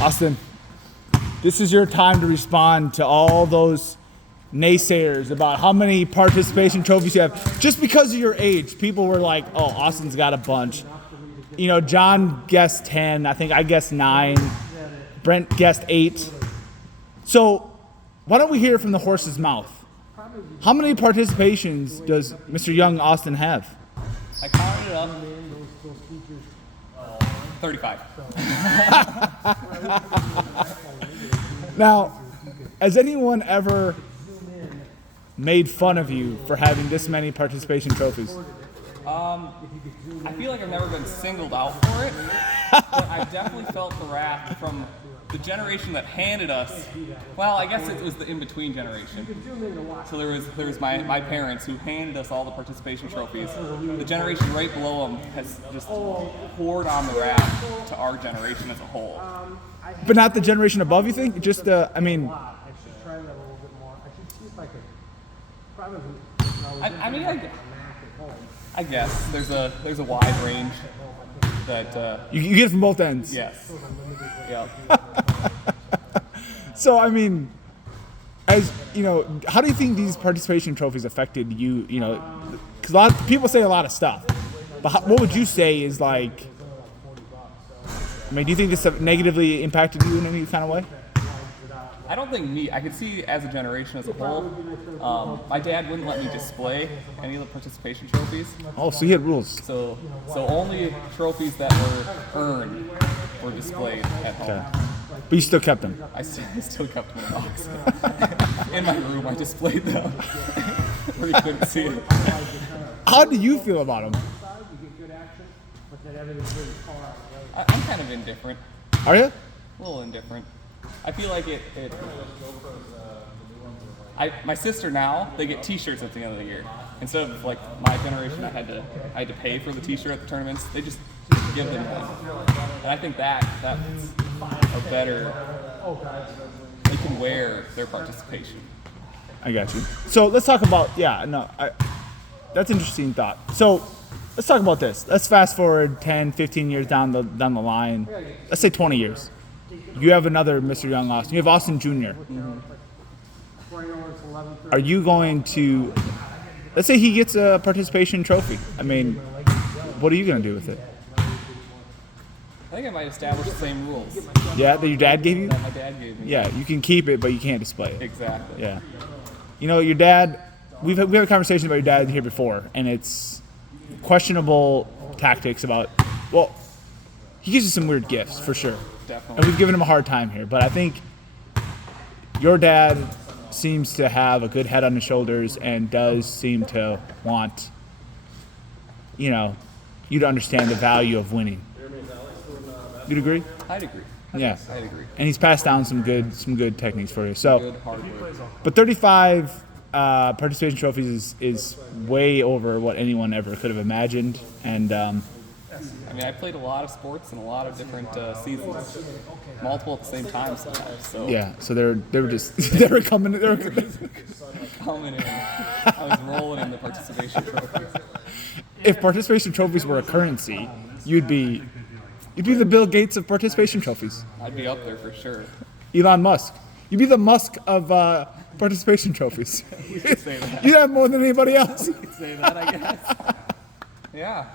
Austin, this is your time to respond to all those naysayers about how many participation trophies you have. Just because of your age, people were like, oh, Austin's got a bunch. You know, John guessed 10. I think I guessed 9. Brent guessed 8. So why don't we hear from the horse's mouth? How many participations does Mr. Young Austin have? I counted it up. 35. Now, has anyone ever made fun of you for having this many participation trophies? I feel like I've never been singled out for it, but I definitely felt the wrath from the generation that handed us. Well, I guess it was the in-between generation. So there was my parents who handed us all the participation trophies. The generation right below them has just poured on the wrath to our generation as a whole. But not the generation above, you think? Just I mean, I guess there's a wide range that you get it from both ends. yes. Yep. So, I mean, as you know, how do you think these participation trophies affected you? You know, because a lot of people say a lot of stuff, but what would you say is like? I mean, do you think this negatively impacted you in any kind of way? I don't think me. I could see as a generation as a whole. My dad wouldn't let me display any of the participation trophies. Oh, so you had rules. So only trophies that were earned were displayed at home. Okay. But you still kept them. I still kept them in a box. In my room, I displayed them where you couldn't see it. How do you feel about them? I'm kind of indifferent. Are you? A little indifferent. I feel like my sister now, they get T-shirts at the end of the year. Instead of like my generation, I had to pay for the T-shirt at the tournaments. They just give them one, and I think that's a better. They can wear their participation. I got you. So let's talk about that's an interesting thought. So let's talk about this. Let's fast forward 10, 15 years down the line. Let's say 20 years. You have another Mr. Young Austin. You have Austin Jr. Mm-hmm. Are you going to, let's say he gets a participation trophy. I mean, what are you going to do with it? I think I might establish the same rules Yeah, that your dad gave you? that my dad gave me. Yeah, you can keep it, but you can't display it. Exactly. Yeah. You know, your dad, we had a conversation about your dad here before, and it's questionable tactics about, well, he gives you some weird gifts, for sure. Definitely. And we've given him a hard time here, but I think your dad seems to have a good head on his shoulders and does seem to want, you know, you to understand the value of winning. You'd agree? I'd agree. Yeah. I'd agree. And he's passed down some good techniques for you. So, Good hard work. but 35 participation trophies is way over what anyone ever could have imagined, and I mean, I played a lot of sports in a lot of different seasons, multiple at the same time sometimes. So yeah. So they were just they were coming. coming in, I was rolling in the participation trophies. If participation trophies were a currency, you'd be the Bill Gates of participation trophies. I'd be up there for sure. Elon Musk. You'd be the Musk of participation trophies. You could say that. You'd have more than anybody else. You could say that, I guess. Yeah.